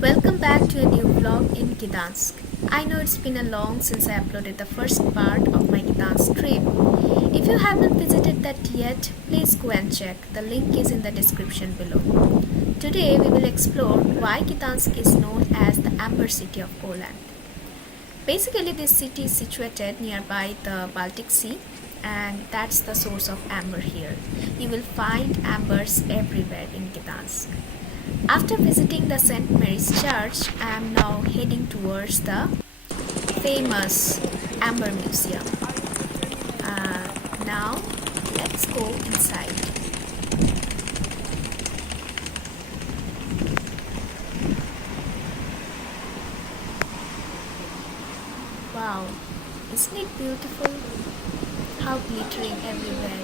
Welcome back to a new vlog in Gdansk. I know it's been a long since I uploaded the first part of my Gdansk trip. If you haven't visited that yet, please go and check. The link is in the description below. Today we will explore why Gdansk is known as the Amber City of Poland. Basically, this city is situated nearby the Baltic Sea, and that's the source of amber here. You will find ambers everywhere in Gdansk. After visiting the St. Mary's Church, I am now heading towards the famous Amber Museum. Now, let's go inside. Wow, isn't it beautiful? How glittering everywhere.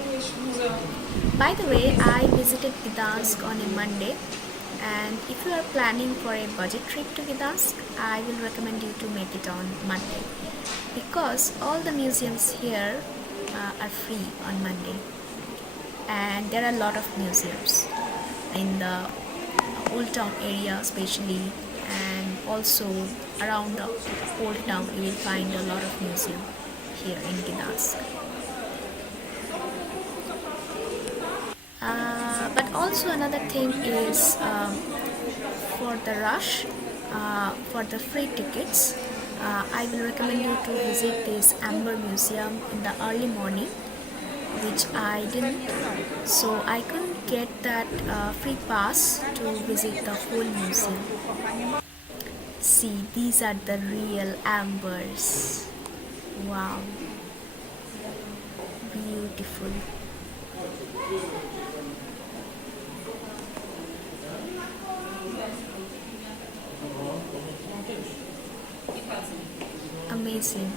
By the way, I visited Gdansk on a Monday. And if you are planning for a budget trip to Gdansk, I will recommend you to make it on Monday because all the museums here are free on Monday, and there are a lot of museums in the old town area especially, and also around the old town you will find a lot of museum here in Gdansk. But also another thing is for the rush, for the free tickets, I will recommend you to visit this Amber Museum in the early morning, which I didn't, so I couldn't get that free pass to visit the whole museum. See, these are the real ambers. Wow, beautiful. Amazing.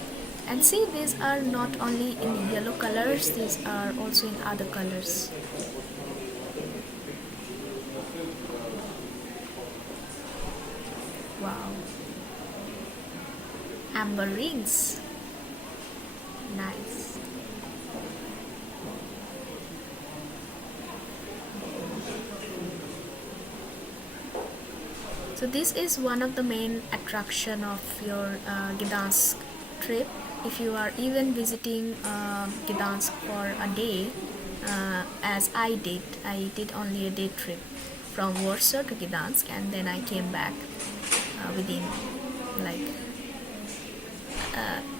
And see, these are not only in yellow colors, these are also in other colors. Wow. Amber rings. Nice. So this is one of the main attraction of your Gdansk trip. If you are even visiting Gdansk for a day, as I did only a day trip from Warsaw to Gdansk, and then I came back within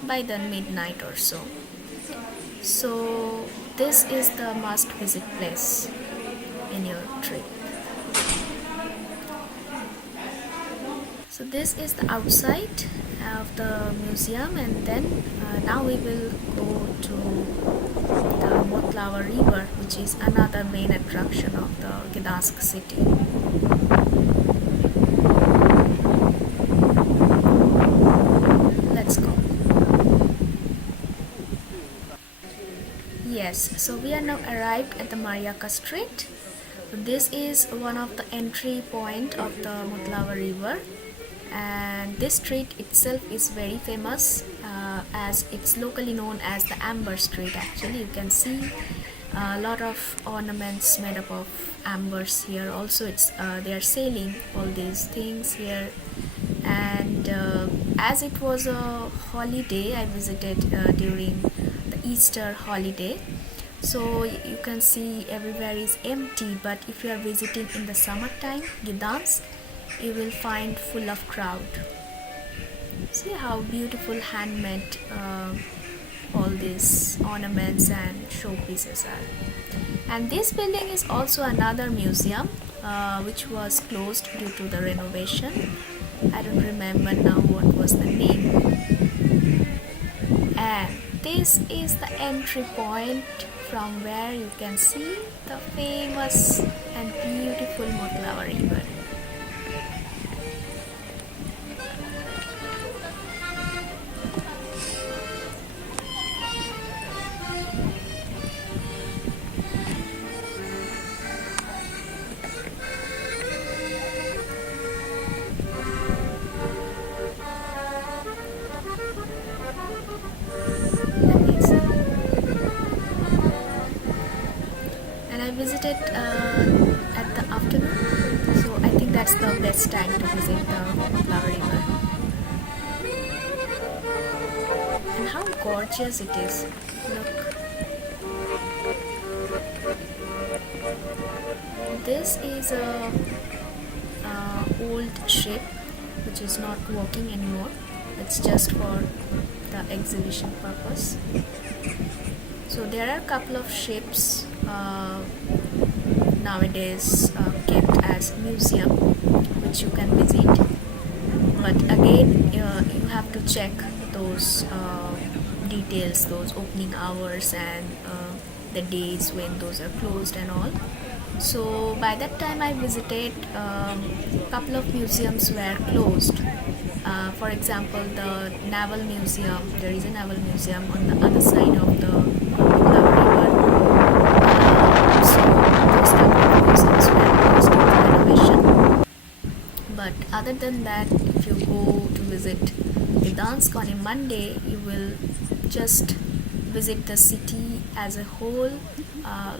by the midnight or so. So this is the must visit place in your trip. So this is the outside of the museum, and then now we will go to the Motlawa river, which is another main attraction of the Gdansk city. Let's go. Yes, so we are now arrived at the Mariacka street. This is one of the entry point of the Motlawa river. And this street itself is very famous as it's locally known as the Amber Street. Actually, you can see a lot of ornaments made up of ambers here. Also, they are selling all these things here. And as it was a holiday, I visited during the Easter holiday. So you can see everywhere is empty. But if you are visiting in the summertime, Gdansk, you will find full of crowd. See how beautiful handmade all these ornaments and showpieces are. And this building is also another museum which was closed due to the renovation. I don't remember now what was the name. And this is the entry point from where you can see the famous and beautiful Motlawa river. visited at the afternoon, so I best time to visit the Motlawa river. And how gorgeous it is. Look. This is a old ship which is not working anymore. It's just for the exhibition purpose. So there are a couple of ships nowadays kept as museum which you can visit, but again you have to check those details, those opening hours and the days when those are closed and all. So by that time I visited a couple of museums were closed. For example, the naval museum, there is a naval museum on the other side of the Motlawa river. So those couple of museums were closed due to renovation. But other than that, if you go to visit Gdansk on a Monday, you will just visit the city as a whole,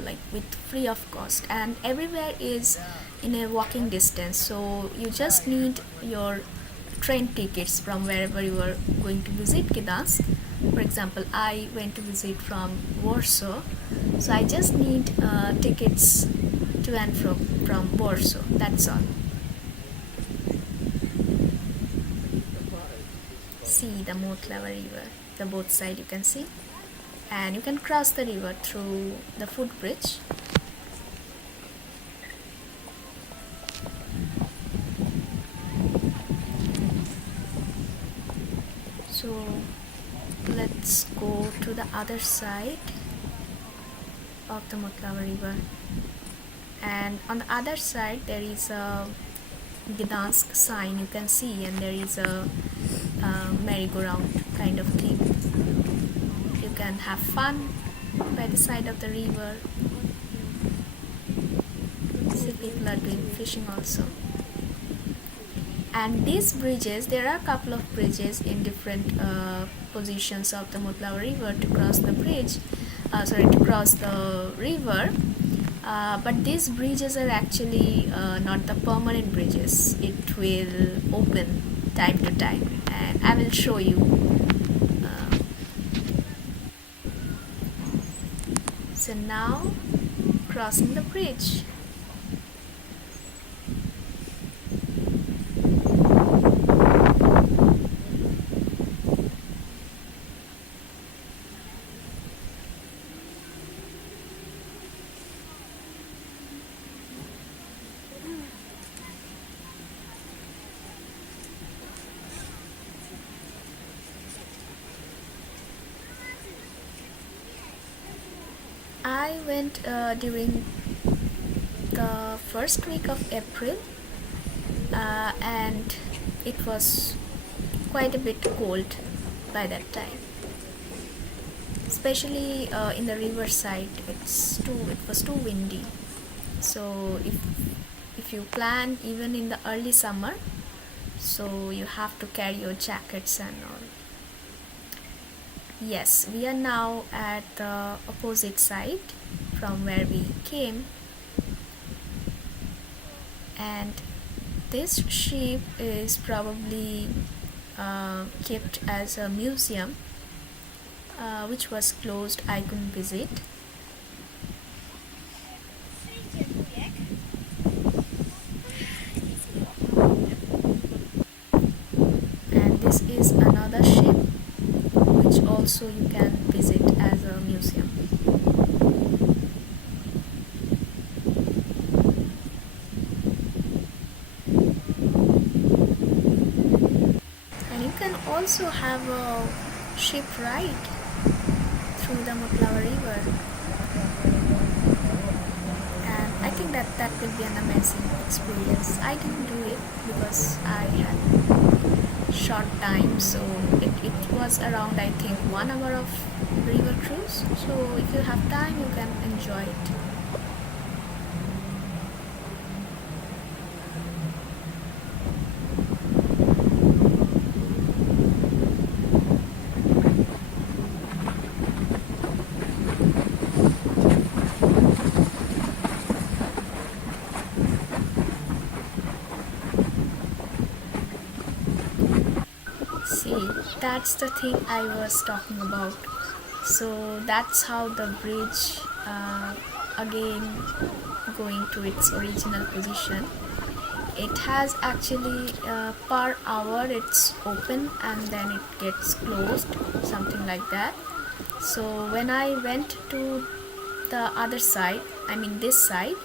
like with free of cost, and everywhere is in a walking distance. So you just need your train tickets from wherever you are going to visit Gdansk. For example, I went to visit from Warsaw, so I just need tickets to and from Warsaw. That's all. See the Motlawa river, the both side you can see, and you can cross the river through the footbridge. So let's go to the other side of the Motlawa river, and on the other side there is a Gdansk sign you can see, and there is a merry-go-round kind of thing. You can have fun by the side of the river. See, people are doing fishing also. And these bridges, there are a couple of bridges in different positions of the Motlawa river to cross the bridge, to cross the river. But these bridges are actually not the permanent bridges. It will open time to time, and I will show you. So now crossing the bridge. I went during the first week of April, and it was quite a bit cold by that time, especially in the river side. It was too windy. So if you plan even in the early summer, so you have to carry your jackets and all. Yes, we are now at the opposite side from where we came, and this ship is probably kept as a museum, which was closed. I couldn't visit. And this is another ship which also you can visit as a museum. And you can also have a ship ride through the Motlawa river, and I think that will be an amazing experience. I didn't do it because I had short time, so it was around, I think, 1 hour of river cruise. So if you have time, you can enjoy it. Okay, that's the thing I was talking about. So that's how the bridge again going to its original position. It has actually per hour it's open and then it gets closed, something like that. So when I went to the other side, I mean this side,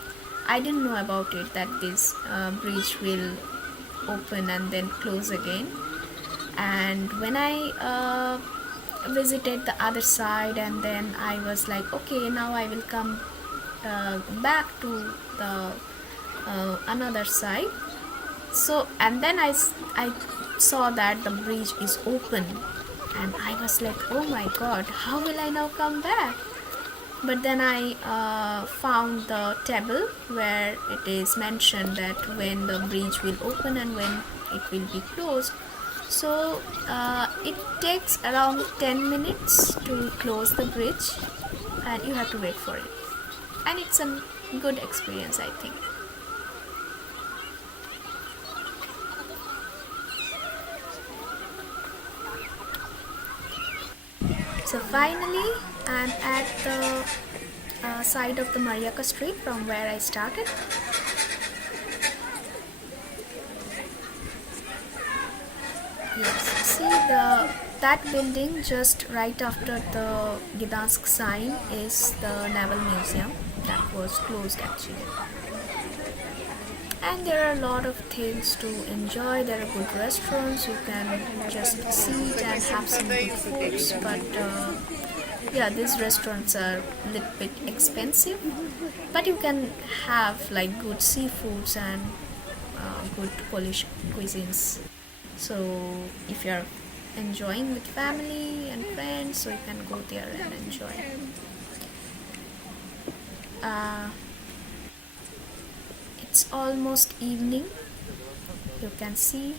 I didn't know about it that this bridge will open and then close again. And when I visited the other side, and then I was like, okay, now I will come back to the another side. So and then I saw that the bridge is open, and I was like, oh my god, how will I now come back? But then I found the table where it is mentioned that when the bridge will open and when it will be closed. So it takes around 10 minutes to close the bridge, and you have to wait for it, and it's a good experience, I think. So finally I'm at the side of the Mariacka street from where I started. Yes, see that building just right after the Gdansk sign is the Naval Museum that was closed actually. And there are a lot of things to enjoy. There are good restaurants, you can just sit and have some good foods, but yeah, these restaurants are a little bit expensive, but you can have like good seafoods and good Polish cuisines. So if you're enjoying with family and friends, so you can go there and enjoy. It's almost evening, you can see,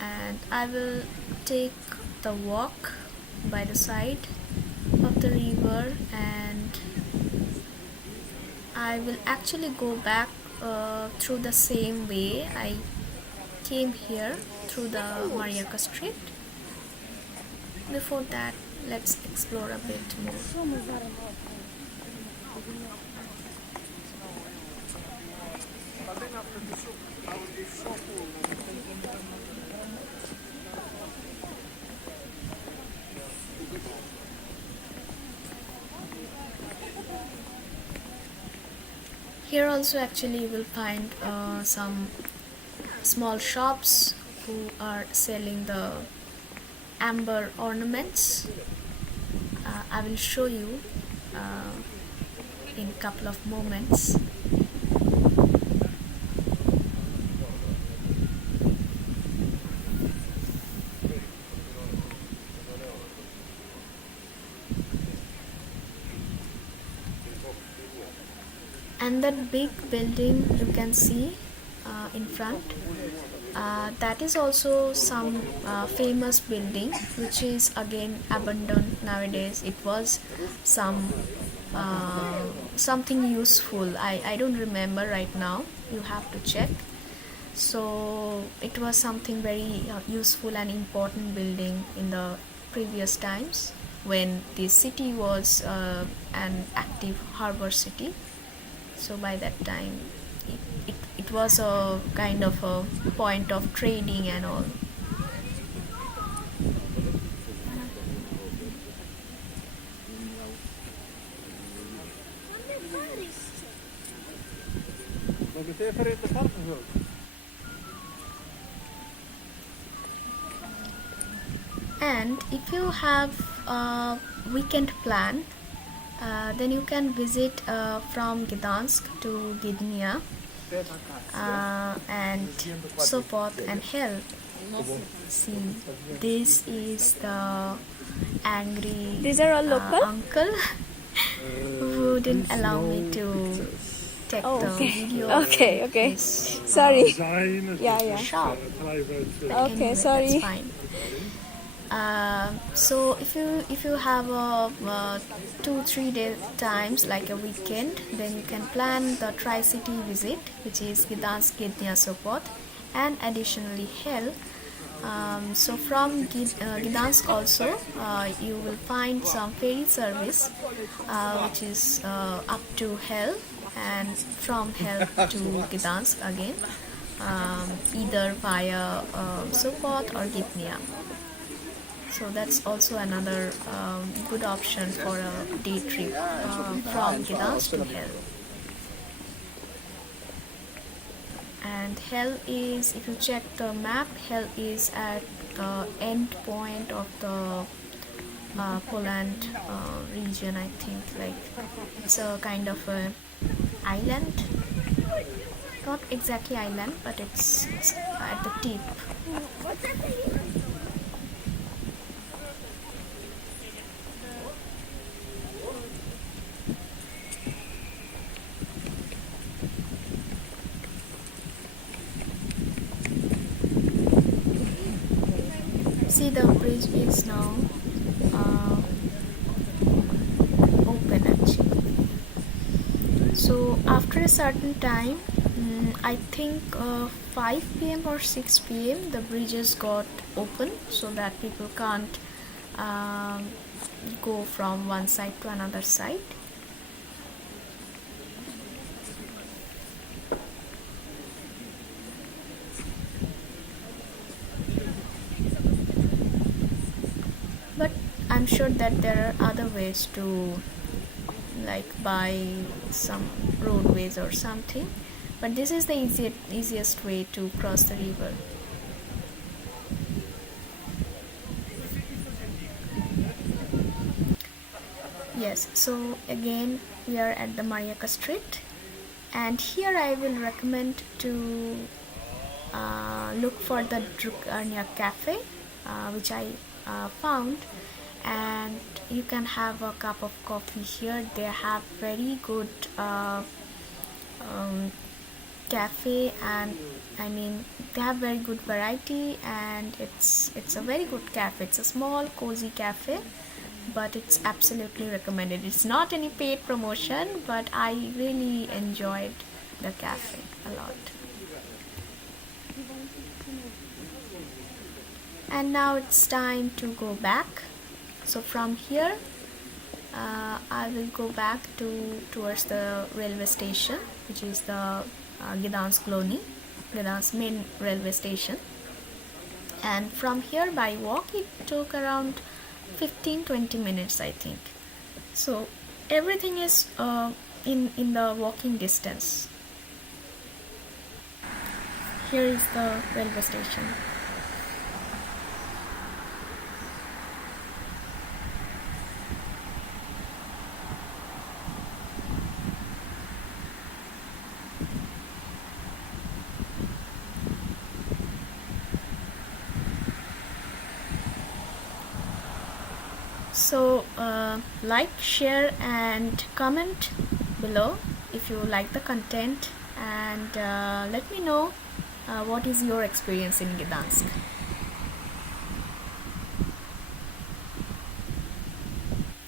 and I will take the walk by the side of the river, and I will actually go back through the same way I came here, through the Mariacka street. Before that, let's explore a bit more. Here also actually you will find some small shops who are selling the amber ornaments. I will show you in a couple of moments. And that big building you can see in front, that is also some famous building which is again abandoned nowadays. It was something useful. I don't remember right now, you have to check. So it was something very useful and important building in the previous times when the city was an active harbour city. So by that time it was a kind of a point of trading and all. And if you have a weekend plan, then you can visit from Gdansk to Gdynia and Sopot and Hell. See, this is the angry These are all local? uncle who wouldn't allow me to take the video of Okay. his Sorry. Yeah. shop. But Okay, anyway, sorry. that's fine. So if you have a 2-3 day times like a weekend, then you can plan the tri-city visit, which is Gdansk, Gdynia, Sopot, and additionally hell. So from Gdansk also you will find some ferry service which is up to hell, and from hell to Gdansk again, either via Sopot or Gdynia. So that's also another good option for a day trip from Gdansk to hell. And hell is, if you check the map, hell is at the end point of the Poland region, I think. Like, it's a kind of a island, not exactly island, but it's at the tip. See, the bridge is now open actually. So after a certain time, I think 5 p.m. or 6 p.m. the bridges got open so that people can't go from one side to another side. But I'm sure that there are other ways to, like, buy some roadways or something, but this is the easiest way to cross the river. Yes, so again we are at the Mariacka street, and here I will recommend to look for the Gdynia cafe, which I found, and you can have a cup of coffee here. They have very good cafe, and I mean they have very good variety, and it's a very good cafe. It's a small cozy cafe, but it's absolutely recommended. It's not any paid promotion, but I really enjoyed the cafe a lot. And now it's time to go back. So from here I will go back towards the railway station, which is the Gdansk main railway station. And from here by walk it took around 15-20 minutes, I think. So everything is in the walking distance. Here is the railway station. So like, share and comment below if you like the content, and let me know what is your experience in Gdansk.